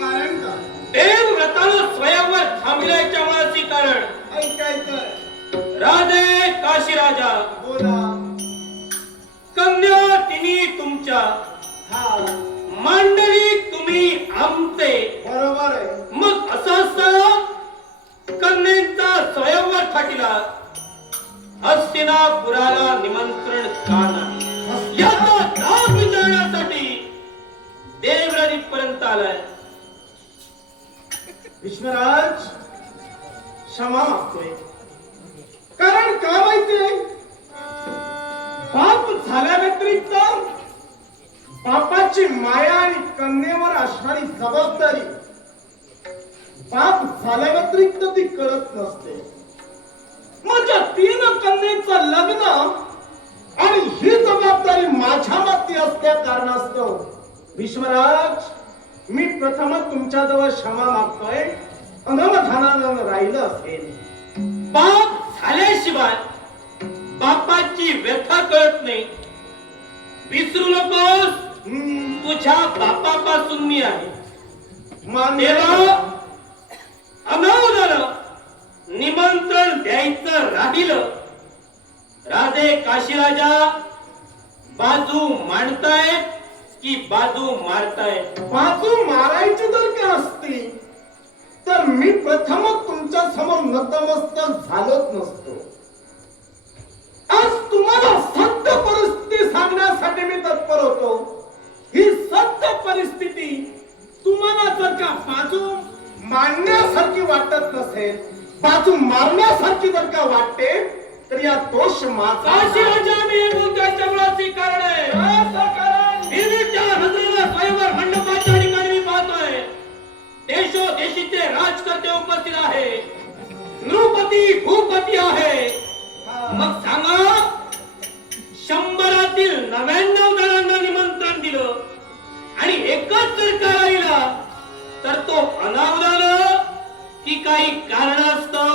कारण काय? देवव्रतानं स्वयंवर थांबल्याच्या मुळाची कारण ऐकायचं राजे काशीराजा बोला. कन्या तिनी तुमच्या हा मांडली तुम्ही आमचे. बरोबर आहे. मग असं असतं कन्येचा स्वयंवर फाटीला हस्तिनापुराला निमंत्रण का नाही याचा दाग विचारण्यासाठी देवराज पर्यंत आलाय. विश्वराज क्षमा मागतोय. कारण का माहितीये, पाप झाल्या व्यतिरिक्त पापाची माया आणि कन्येवर असणारी जबाबदारी पाप झाल्या व्यतिरिक्त ती कळत नसते. माझ्या 3 कन्येचं लग्न आणि ही जबाबदारी माझ्या माती असल्या कारणास्तव विश्वराज मी प्रथम तुमच्याजवळ क्षमा मागतोय. अनवधानानं राहिलं असेल. पाप झाल्याशिवाय बापाची व्यथा कळत नाही. विसरू नकोस तुझ्या बापापासून मी आहे. तेव्हा अनावधानं निमंत्रण द्यायचं राहिलं. राजे काशीराजा बाजू मांडतायत की बाजू मारतायत? बाजू मारायची जर का असती तर मी प्रथम तुमच्या समोर नतमस्तक झालोच नसतो. आज तुम्हाला सत्य परिस्थिती सांगण्यासाठी मी तत्पर होतो. ही सत्य परिस्थिती तुम्हाला जर का बाजू मांडण्यासारखी वाटत नसेल, बाजू मारण्यासारखी जर का वाटते तर या दोष माझा. काशीराजा मी बोलतोय मुळाची कारण आहे. देवीच्या नजरेला स्वयंवर मंडपाच्या ठिकाणी मी पाहतोय देशोदेशीचे राजकर्ते उपस्थित आहे. नृपती भूपती आहे. मग सांगा 100 99 जणांना निमंत्रण दिलं आणि एकच जर का राहिला तर तो अनावधान की काही कारणास्तव?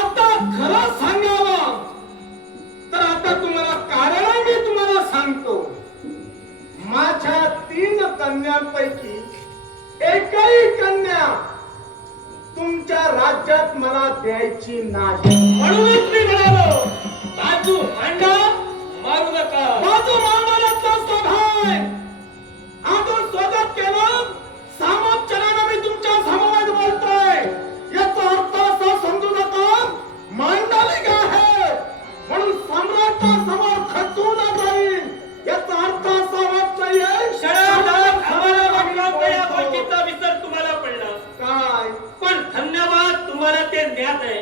आता खरं सांगावं तर आता तुम्हाला कारण मी तुम्हाला सांगतो. माझ्या 3 कन्यांपैकी एकही कन्या तुमच्या राज्यात मला द्यायची नाही. म्हणूनच मी म्हणालो बाजू मांडा मारू नका. बाजू मांडण्याचा स्वभाव आपण स्वागत केलं. सामोपचारानं मी तुमच्या समोर बोलतोय. याचा अर्थ असा समजू नका मांडलिक आहे म्हणून सम्राटासमोर खचून जाईल. याचा अर्थ असा होत नाहीये या गोष्टीचा विसर तुम्हाला पडला काय. पण धन्यवाद तुम्हाला ते ज्ञात आहे.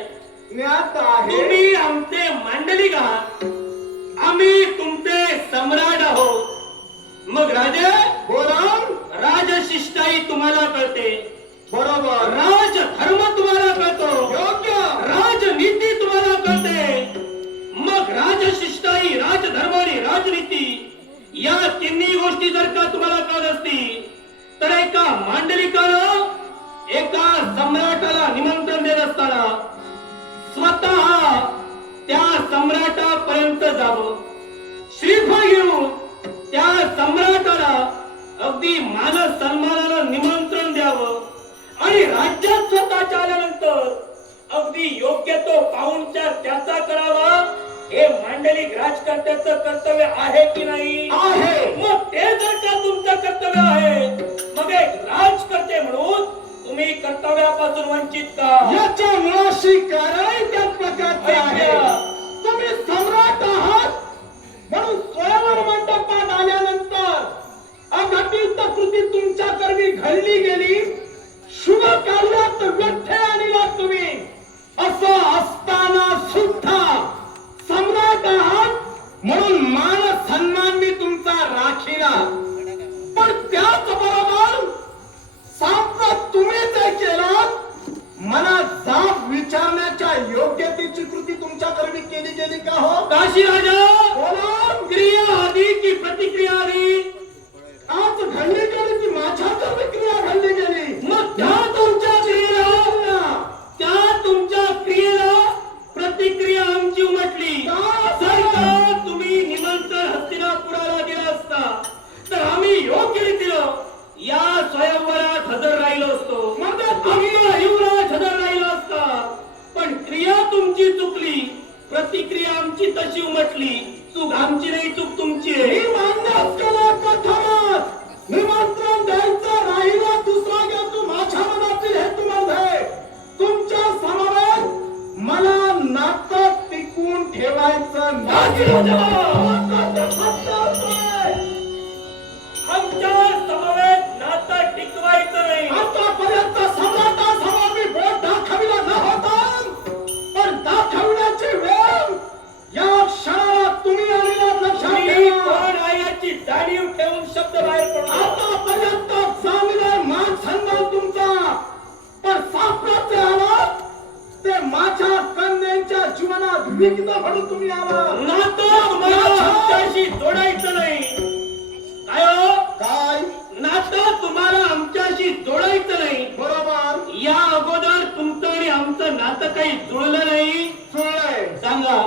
ज्ञात आहे. तुम्ही आमचे मांडलिक आहात. आम्ही तुमचे सम्राट आहोत. मग राजे बोला. राजशिष्टाई तुम्हाला कळते. बरोबर. राजधर्म तुम्हाला कळतो. योग्य. राजनीती तुम्हाला कळते. मग राजशिष्टाई राजधर्म आणि राजनीती या तिन्ही गोष्टी जर का तुम्हाला कळत असतील तर एका मांडलिकानं एका सम्राटाला निमंत्रण देत असताना स्वतः त्या सम्राटापर्यंत जावं. श्रीफळ घेऊन त्या सम्राटाला अगदी मान सन्मानानं निमंत्रण द्यावं आणि राज्यात स्वतःच्या आल्यानंतर अगदी योग्य तो पाहुणचार त्याचा करावा. हे मांडलिक राजकर्त्याचं कर्तव्य आहे की नाही? आहे. मग ते जर का तुमचं कर्तव्य आहे मग एक राजकर्ते म्हणून तुम्ही कर्तव्यापासून वंचित का? याच्या मुळाशी कारण त्याच प्रकारचे आहे. तुम्ही सम्राट आहात म्हणून स्वयंवर मंडपात आल्यानंतर अघटित कृती तुमच्या कर्मी घडली गेली. शुभ कार्यात व्यत्यय आणला तुम्ही. असं असताना सुद्धा सम्राट आहात म्हणून मान सन्मान मी तुमचा राखीला. पण त्याचबरोबर सांप्रत तुम्ही जे केलात मला जाब विचारण्याच्या योग्यतेची कृती तुमच्या कर्मी केली गेली का हो? काशीराजा बोला. क्रिया आधी की प्रतिक्रिया आधी? आज घडली गेली ती माझ्या कर्मी क्रिया घडली गेली. मग त्या तुमच्या क्रियेला प्रतिक्रिया आमची उमटली. जर का तुम्ही निमंत्रण हस्तिनापुराला दिलं असता तर आम्ही योग्य रीतीनं या स्वयंवरात हजर राहिलो असतो म्हणजे आमचा युवराज हजर राहिला असता, पण क्रिया तुमची चुकली, प्रतिक्रिया आमची तशी उमटली. चूक आमची नाही, चूक तुमची मी आहे. मान्यच केलं प्रथमच. निमंत्रण द्यायचं राहिलं दुसरा हेतू माझ्या मनातील हेतूमध्ये तुमच्या समवेत मला नातं टिकून ठेवायचं नाही. आमच्या समवेत नातं टिकवायचं नाही. आतापर्यंत सम्राटासमोर मी बोट दाखविला नव्हता, पण दाखवण्याची वेळ या क्षणाला तुम्ही आलेला लक्षात मी ठेवा. कोण आहे याची जाणीव ठेवून शब्द बाहेर पडतो. आतापर्यंत चांगला मान सन्मान तुमचा, पण सापडाचे आलात ते माझ्या कन्यांच्या जीवनात विघ्न म्हणून तुम्ही आलात. नातं तुम्हाला आमच्याशी जोडायचं नाही. काय हो? काय नातं तुम्हाला आमच्याशी जोडायचं नाही. बरोबर या अगोदर तुमचं आणि आमचं नातं काही जुळलं नाही. जुळलंय. सांगा.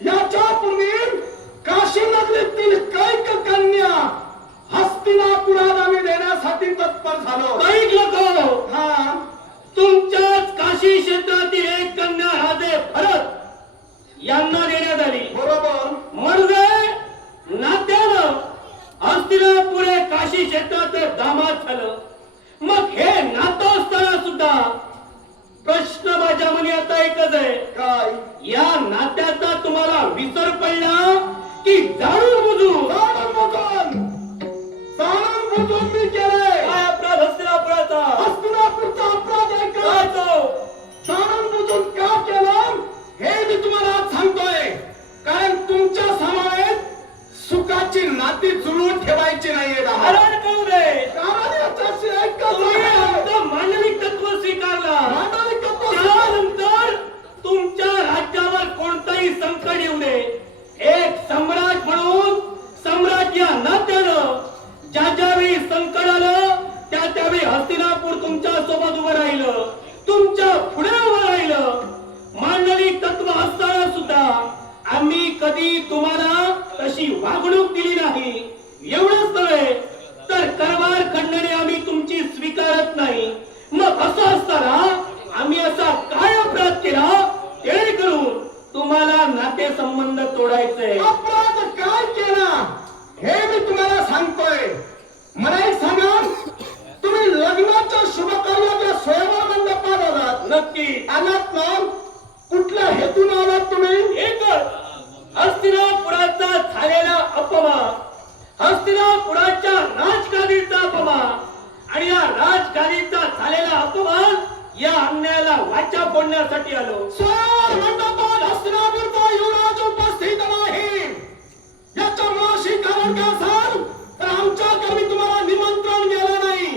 याच्या पूर्वी काशी नगरीतील कैक कन्या हस्तिनापुरात आम्ही देण्यासाठी तत्पर झालो. काही लोक हा तुमच्याच काशी क्षेत्रातील एक कन्या राजे भरत यांना देण्यात आली. बरोबर म्हणजे नात्यानं हस्तिनापुरे काशी क्षेत्रात दामाद झालं. मग हे नातं असताना सुद्धा प्रश्न माझ्या मनी आता एकच आहे. काय या नात्याचा तुम्हाला विसर पडला की जाणून बुजून? जाणून बुजून मी केले. काय अपराध हस्तिनापुराचा? हस्तिनापूरचा अपराध आहे काय का? तो? जाणून बुजून का केलं हे मी तुम्हाला आज सांगतोय. कारण तुमच्या समावेत सुखाची नाती जुळवून ठेवायची नाहीये. कारण कळू दे. कारण याच्याशी एकच तुम्ही आहे. आमचं मानविक तत्व स्वीकारला. मानविक तत्व त्यानंतर तुमच्या राज्यावर कोणताही संकट येऊ दे, एक सम्राट म्हणून सम्राट या नात्यानं ज्या ज्यावेळी संकट आलं त्या त्यावेळी हस्तिनापूर तुमच्या सोबत उभं राहिलं, तुमच्या पुढे उभं राहिलं. मांडलिक तत्व असताना सुद्धा आम्ही कधी तुम्हाला तशी वागणूक दिली नाही. एवढंच नव्हे तर कारभार खंडणी आम्ही तुमची स्वीकारत नाही. मग असं असताना आम्ही असा काय अपराध केला जेणेकरून तुम्हाला नातेसंबंध तोडायचे? अपराध काय केला हे मी तुम्हाला सांगतोय. मला एक सांगा, तुम्ही लग्नाच्या शुभ कार्याच्या स्वयंवर मंडपात आलात. नक्की आलात ना? कुठल्या हेतून आलात तुम्ही? एकच, हस्तिनापुराचा झालेला अपमान, हस्तिनापुराच्या राजगादीचा अपमान आणि या राजगादीचा झालेला अपमान या अन्यायाला वाचा फोडण्यासाठी आलो. स्वयंवर मंडपात हस्तिनापूरचा युवराज उपस्थित नाही. याच्या मुळाशी कारण काय असाल तर आमच्याकडे तुम्हाला निमंत्रण गेलं नाही.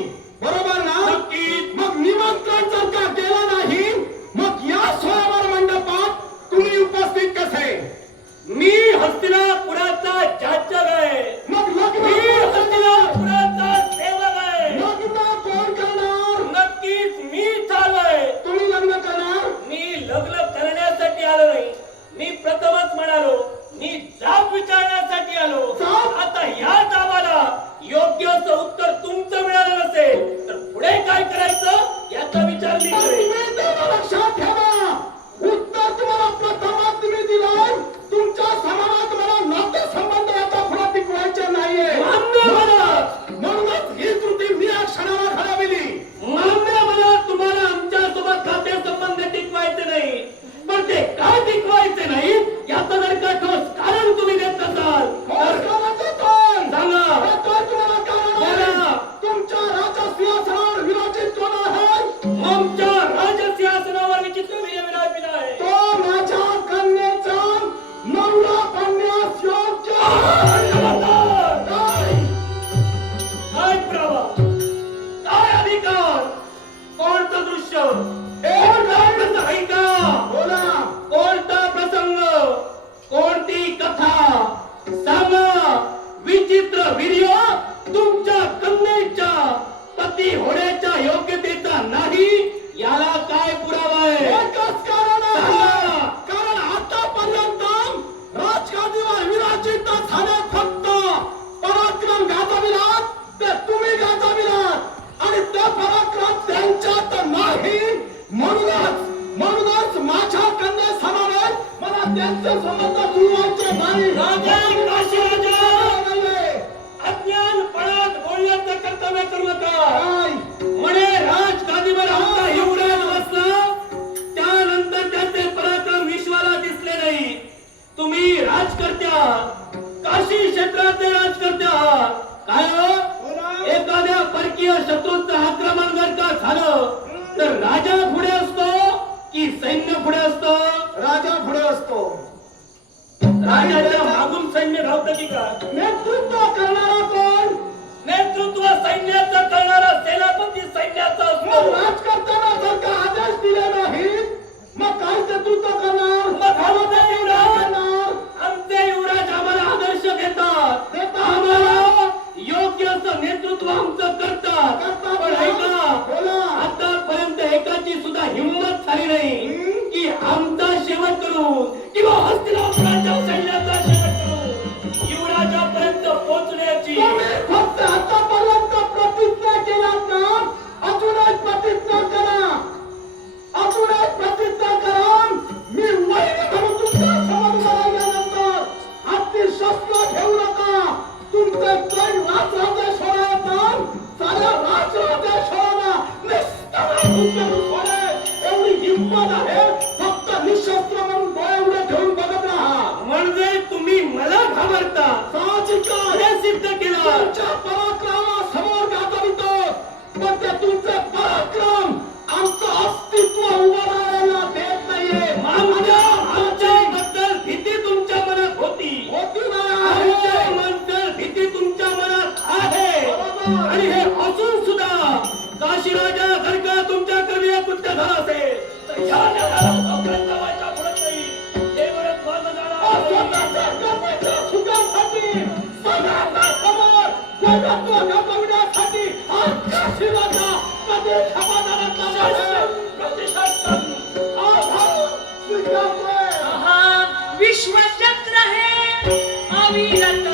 बरोबर ना? नक्की. मग निमंत्रण जर का केलं नाही मग या स्वयंवर मंडपात तुम्ही उपस्थित कसे? मी हस्तिनापुराचा जाचक आहे. मग मी लग्न हस्तिनापुराचा सेवक आहे. लग्न कोण करणार? नक्कीच मी चाललोय. तुम्ही लग्न करणार? मी लग्न करण्यासाठी आलो नाही. मी प्रथमच म्हणालो, मी जाब विचारण्यासाठी आलो. जाब? आता या जाबाला योग्य असं उत्तर तुमचं मिळालं नसेल तर पुढे काय करायचं याचा विचार मी पण करेन. तुम्ही तेवढं लक्षात ठेवा, उत्तर तुम्हाला प्रथमच तुम्ही दिलं. तुमच्या समाजात मला नातेसंबंध आता पुढे टिकवायचे नाहीये. मान्य मला. म्हणूनच ही कृती मी या क्षणाला घडविली. मान्य मला, तुम्हाला आमच्यासोबत नातेसंबंध टिकवायचे नाही, पण ते काय टिकवायचे नाही याचं जर का ठोस कारण तुम्ही देत नसाल तर कोणाचं कोण? सांगा. हे काय तुम्हाला कारण आहे? बोला. तुमच्या राजसिंहासनावर विराजित कोण आहे? आमच्या राजसिंहासनावर विचित्र विराजमान आहे. तो माझ्या कन्येचा नवरा बनण्यास योग्य आहे. काय? काय पुरावा, काय अधिकार, कोणतं दृश्य, कोणता प्रसंग, ऐका, बोला. कोणता प्रसंग, कोणती कथा सांगा. विचित्र वीर्य तुमच्या कन्येच्या पती होण्याच्या योग्यतेचा नाही याला काय पुरावा आहे? एकच कारण आहे. सांगा. कारण आतापर्यंत राजगादीवर विराजित झाले फक्त पराक्रम गाजविलात ते तुम्ही गाजविलात. राजा पुढे असतो की सैन्य पुढे असतो? राजा पुढे असतो. राजाच्या मागून सैन्य धावतं की का? नेतृत्व करणारा कोण? नेतृत्व सैन्याचं करणारा सेनापती सैन्याचा मग असतो. राजकर्त्यांना जर का आदेश दिले नाही मग काय नेतृत्व करणार? मग आमचे काय युवराज करणार? आमचे युवराज आम्हाला आदर्श देतात. देतात. आम्हाला योग्य असं नेतृत्व आमचं करतात. करतात. पण ऐका, बोला. आतापर्यंत एकाची सुद्धा हिंमत झाली नाही हम्म. की आमचा शेवट करून किंवा हस्तिनापुराच्या सैन्याचा शेवट करून युवराजापर्यंत पोहोचण्याची. तुम्ही फक्त आतापर्यंत प्रतिज्ञा केलात ना, अजून एक प्रतिज्ञा करा. अजून एक प्रतिज्ञा करा. मी वैरी म्हणून तुमच्या समोर राहिल्यानंतर हाती शस्त्र घेऊ नका. तुमचे काही राजराजेश्वरांना साऱ्या राजराजेश्वरांना निष्ठा सोडे एवढी हिंमत आहे. फक्त निशस्त्र म्हणून डोळे उघडे ठेवून बघत राहा. म्हणजे तुम्ही मला घाबरता साहजिक आहे. हे सिद्ध केलं. तुमच्या पराक्रमासमोर घाबरतो, पण ते तुमचे पराक्रम आमचं अस्तित्व उभं राहायला देत नाहीये. आमच्याबद्दल भीती तुमच्या मनात होती. होती ना? आमच्याबद्दल भीती तुमच्या मनात आहे. बरोबर. आणि हे असून सुद्धा काशीराजा जर का तुमच्या कर्मी कृत्य झाला असेल तर या न्यायाला जोपर्यंत वाचा पडत नाही तेवढंच मानलं जाणार. स्वतःच्या कर्माच्या सुखासाठी, सगळ्यांसमोर वैरत्व गमावण्यासाठी हा काशीराजा कधी क्षमादानाचा नाही. आभार स्वीकारतोय. विश्वचक्र है अविरत